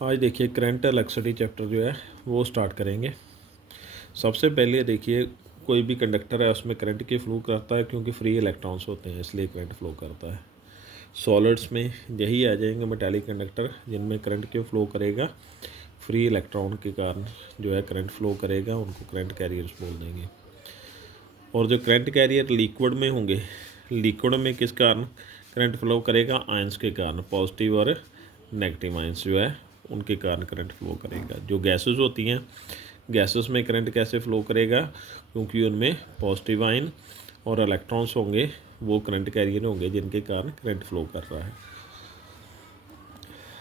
आज देखिए current electricity chapter जो है वो स्टार्ट करेंगे। सबसे पहले देखिए कोई भी कंडक्टर है उसमें करंट की फ्लो करता है क्योंकि फ्री इलेक्ट्रॉन्स होते हैं इसलिए करंट फ्लो करता है। सॉलिड्स में यही आ जाएंगे मेटालिक कंडक्टर जिनमें करंट क्यों फ्लो करेगा, फ्री इलेक्ट्रॉन के कारण जो है करंट फ्लो करेगा, उनको करंट कैरियर्स बोल देंगे। और जो करंट कैरियर लिक्विड में होंगे, लिक्विड में किस कारण करंट फ्लो करेगा, आयंस के कारण, पॉजिटिव और नेगेटिव आयंस जो है उनके कारण करंट फ्लो करेगा। जो गैसेस होती हैं, गैसेस में करंट कैसे फ्लो करेगा, क्योंकि उनमें पॉजिटिव आयन और इलेक्ट्रॉन्स होंगे, वो करंट कैरियर होंगे जिनके कारण करंट फ्लो कर रहा है।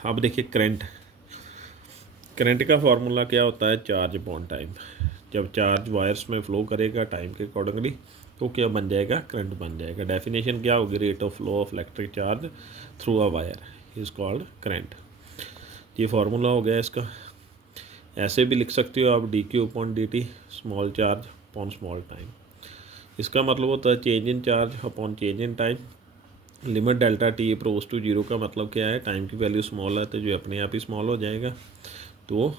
अब देखिए करंट का फार्मूला क्या होता है, चार्ज अपॉन टाइम। जब चार्ज वायर्स में फ्लो करेगा टाइम के अकॉर्डिंगली तो क्या बन जाएगा, करंट बन जाएगा। डेफिनेशन क्या होगी, rate of flow of electric charge through a wire is called current. ये फार्मूला हो गया इसका। ऐसे भी लिख सकते हो आप, d q upon d t, small charge upon small time. इसका मतलब होता है change in charge upon change in time. Limit delta t approach to zero का मतलब क्या है, टाइम की वैल्यू स्मॉल है तो जो अपने आप ही स्मॉल हो जाएगा। तो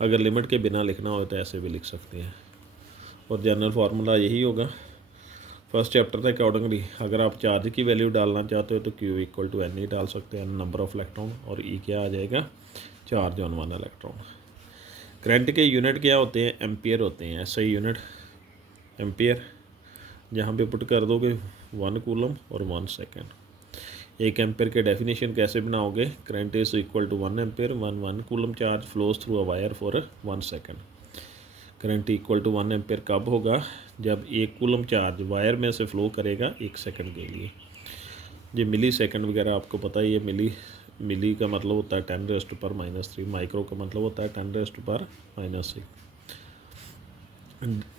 अगर लिमिट के बिना लिखना हो तो ऐसे भी लिख सकते हैं। और जनरल फार्मूला यही होगा फर्स्ट चैप्टर के अकॉर्डिंगली। अगर आप चार्ज की वैल्यू डालना चाहते हो तो क्यू इक्वल टू एन ही डाल सकते हैं, नंबर ऑफ इलेक्ट्रॉन, और ई क्या आ जाएगा, charge on one electron. Current के यूनिट क्या होते हैं, एम्पियर होते हैं। ऐसा ही यूनिट एम्पियर, जहाँ पे पुट कर दोगे 1 कूलम और 1 सेकेंड। एक एम्पियर के डेफिनेशन कैसे बनाओगे, current is equal to 1 ampere, 1 coulomb charge flows through a wire for 1 second. Current equal to 1 ampere कब होगा, जब 1 कूलम चार्ज वायर में से फ्लो करेगा 1 सेकेंड के लिए। ये मिली सेकेंड वगैरह आपको पता है, ये मिली का मतलब होता है 10⁻⁻3, माइक्रो का मतलब होता है 10⁻⁻6।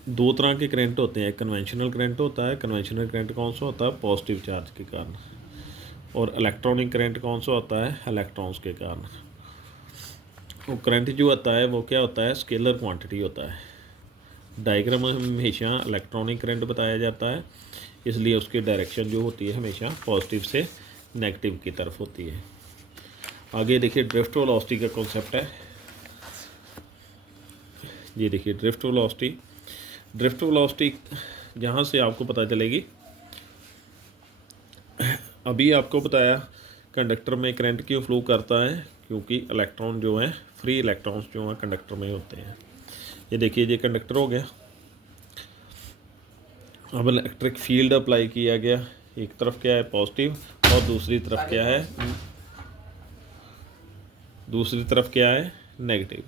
दो तरह के करंट होते हैं, कन्वेंशनल करंट होता है। कन्वेंशनल करंट कौन सा होता है, पॉजिटिव चार्ज के कारण। और इलेक्ट्रॉनिक करंट कौन सा होता है, इलेक्ट्रॉन्स के कारण। वो करंट जो होता है वो क्या होता है, स्केलर क्वांटिटी होता है। डायग्राम में हमेशा इलेक्ट्रॉनिक करंट बताया जाता है, इसलिए उसकी डायरेक्शन जो होती है हमेशा पॉजिटिव से नेगेटिव की तरफ होती है। आगे देखिए ड्रिफ्ट वेलोसिटी का कॉन्सेप्ट है। ये देखिए ड्रिफ्ट वेलोसिटी जहाँ से आपको पता चलेगी, अभी आपको बताया कंडक्टर में करंट क्यों फ्लो करता है, क्योंकि इलेक्ट्रॉन जो हैं, फ्री इलेक्ट्रॉन्स जो हैं कंडक्टर में होते हैं। ये देखिए ये कंडक्टर हो गया। अब इलेक्ट्रिक फील्ड अप्लाई किया गया, एक तरफ क्या है पॉजिटिव और दूसरी तरफ क्या है नेगेटिव।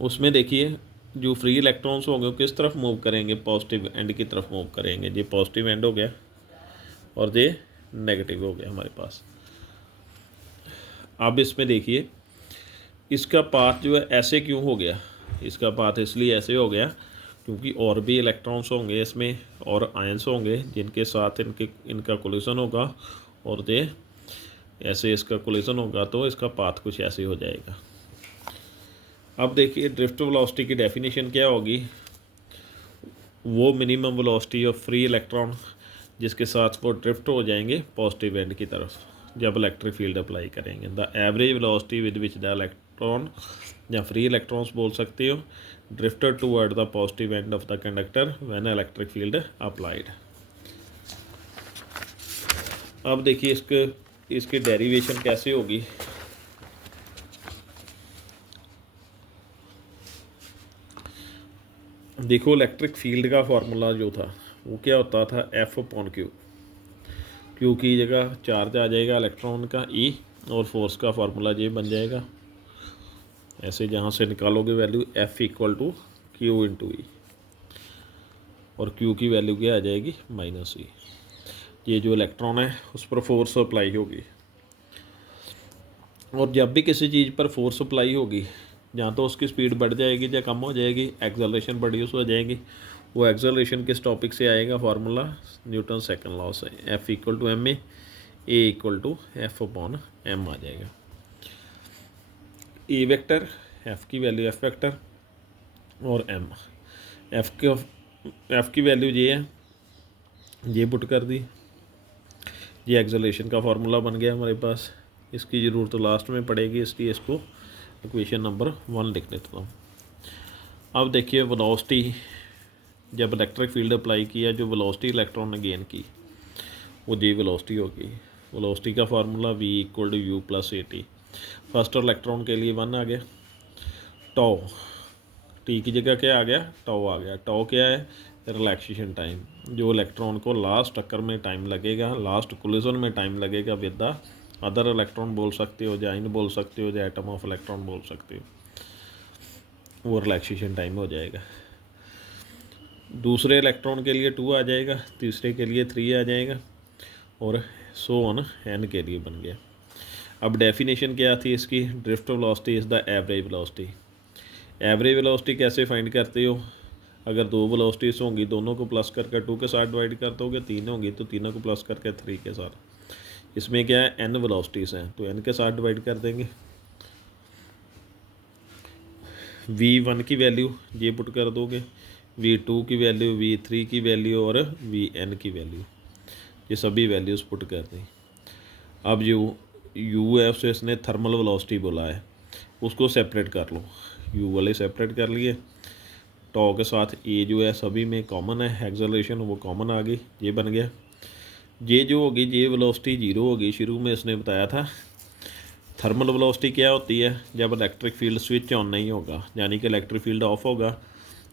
उसमें देखिए जो फ्री इलेक्ट्रॉन्स होंगे वो किस तरफ मूव करेंगे, पॉजिटिव एंड की तरफ मूव करेंगे। ये पॉजिटिव एंड हो गया और ये नेगेटिव हो गया हमारे पास। अब इसमें देखिए इसका पाथ जो है ऐसे क्यों हो गया, इसका पाथ इसलिए ऐसे हो गया क्योंकि और भी इलेक्ट्रॉन्स होंगे इसमें और आयंस होंगे जिनके साथ इनका कोलिशन होगा, और ये ऐसे इसका कोलिशन होगा तो इसका पाथ कुछ ऐसे हो जाएगा। अब देखिए ड्रिफ्ट वेलोसिटी की डेफिनेशन क्या होगी, वो minimum velocity of free electron जिसके साथ वो ड्रिफ्ट हो जाएंगे पॉजिटिव एंड की तरफ जब इलेक्ट्रिक फील्ड अप्लाई करेंगे। The average velocity with which the electron या फ्री इलेक्ट्रॉन्स बोल सकते हो, drifted toward the positive end of the conductor when electric field applied. अब देखिए इसकी डेरिवेशन कैसे होगी। देखो इलेक्ट्रिक फील्ड का फार्मूला जो था वो क्या होता था, एफ अपॉन क्यू की जगह चार्ज आ जाएगा इलेक्ट्रॉन का ई, और फोर्स का फार्मूला ये बन जाएगा ऐसे, जहाँ से निकालोगे value F equal to Q into E, और क्यू की वैल्यू क्या आ जाएगी, माइनस ई। ये जो इलेक्ट्रॉन है उस पर फोर्स अप्लाई होगी, और जब भी किसी चीज़ पर फोर्स अप्लाई होगी या तो उसकी स्पीड बढ़ जाएगी या कम हो जाएगी, एक्सेलरेशन प्रोड्यूस हो जाएगी। वो एक्सेलरेशन किस टॉपिक से आएगा, फार्मूला न्यूटन सेकंड लॉ से, F equal to M A equal to F upon M आ जाएगा। ए वेक्टर, एफ की वैल्यू एफ वेक्टर, और एम एफ की वैल्यू ये है, ये पुट कर दी, ये एक्सेलरेशन का फार्मूला बन गया हमारे पास। इसकी ज़रूरत तो लास्ट में पड़ेगी, इसलिए इसको इक्वेशन नंबर 1 लिख देता हूँ। अब देखिए वेलोसिटी, जब इलेक्ट्रिक फील्ड अप्लाई किया, जो वेलोसिटी इलेक्ट्रॉन ने गेन की वो जी वेलोसिटी होगी। वेलोसिटी का formula V = U + AT। First electron के लिए 1 आ गया, टॉ टी की जगह क्या आ गया, टॉ आ गया। टॉ क्या है, रिलैक्सेशन टाइम, जो इलेक्ट्रॉन को लास्ट टक्कर में टाइम लगेगा, लास्ट कोलिजन में टाइम लगेगा विद द अदर इलेक्ट्रॉन बोल सकते हो, या आयन बोल सकते हो, या एटम ऑफ इलेक्ट्रॉन बोल सकते हो, वो रिलैक्सेशन टाइम हो जाएगा। दूसरे इलेक्ट्रॉन के लिए 2 आ जाएगा, तीसरे के लिए 3 आ जाएगा, और सो ऑन n के लिए बन गया। अब डेफिनेशन क्या थी इसकी, drift velocity is the average velocity. Average velocity कैसे फाइंड करते हो, अगर 2 वेलोसिटीज़ होंगी दोनों को प्लस करके 2 के साथ डिवाइड कर दोगे, 3 होंगी तो तीनों को प्लस करके 3 के साथ। इसमें क्या है, n वेलोसिटीज़ हैं तो n के साथ डिवाइड कर देंगे। V1 की वैल्यू ये पुट कर दोगे, V2 की वैल्यू, V3 की वैल्यू और Vn की वैल्यू, ये सभी वैल्यूज़ पुट कर दी। अब जो U है उससे इसने थर्मल वेलोसिटी बोला है, उसको सेपरेट कर लो। U वाले सेपरेट कर लिए, टॉ के साथ A जो है सभी में कॉमन है, एक्सेलरेशन वो कॉमन आ गई, ये बन गया। ये जो होगी ये वेलोसिटी 0 होगी, शुरू में इसने बताया था। थर्मल वेलोसिटी क्या होती है, जब इलेक्ट्रिक फील्ड स्विच ऑन नहीं होगा, यानी कि इलेक्ट्रिक फील्ड ऑफ होगा,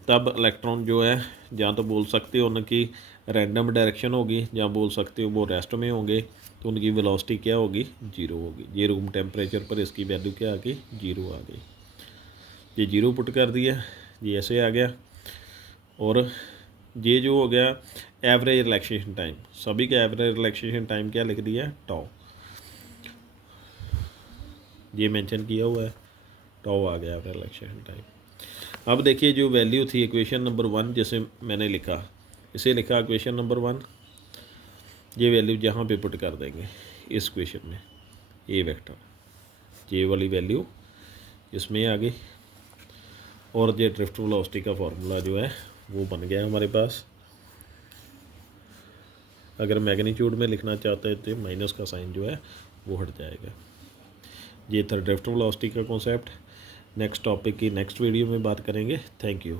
तब इलेक्ट्रॉन जो है, या तो बोल सकते हो उनकी रैंडम डायरेक्शन होगी, या बोल सकते हो वो रेस्ट में होंगे, तो उनकी वेलोसिटी क्या होगी, 0 होगी। ये रूम टेम्परेचर पर इसकी वैल्यू क्या आ गई, 0 आ गई। ये 0 पुट कर दिया, ये ऐसे आ गया। और ये जो हो गया एवरेज रिलैक्सेशन टाइम, सभी का एवरेज रिलैक्सेशन टाइम क्या लिख दिया, टॉ, ये मेंशन किया हुआ है, टॉ आ गया एवरेज रिलैक्सेशन टाइम। अब देखिए जो वैल्यू थी इक्वेशन नंबर 1 जैसे मैंने लिखा, इसे लिखा इक्वेशन नंबर 1, ये वैल्यू जहाँ पे पुट कर देंगे इस इक्वेशन में, ए वेक्टर, ये वाली वैल्यू इसमें आ गई, और ये ड्रिफ्ट वेलोसिटी का फार्मूला जो है वो बन गया हमारे पास। अगर मैग्नीट्यूड में लिखना चाहते हैं तो माइनस का साइन जो है वो हट जाएगा। ये था ड्रिफ्ट वेलोसिटी का कॉन्सेप्ट। नेक्स्ट टॉपिक की नेक्स्ट वीडियो में बात करेंगे। Thank you.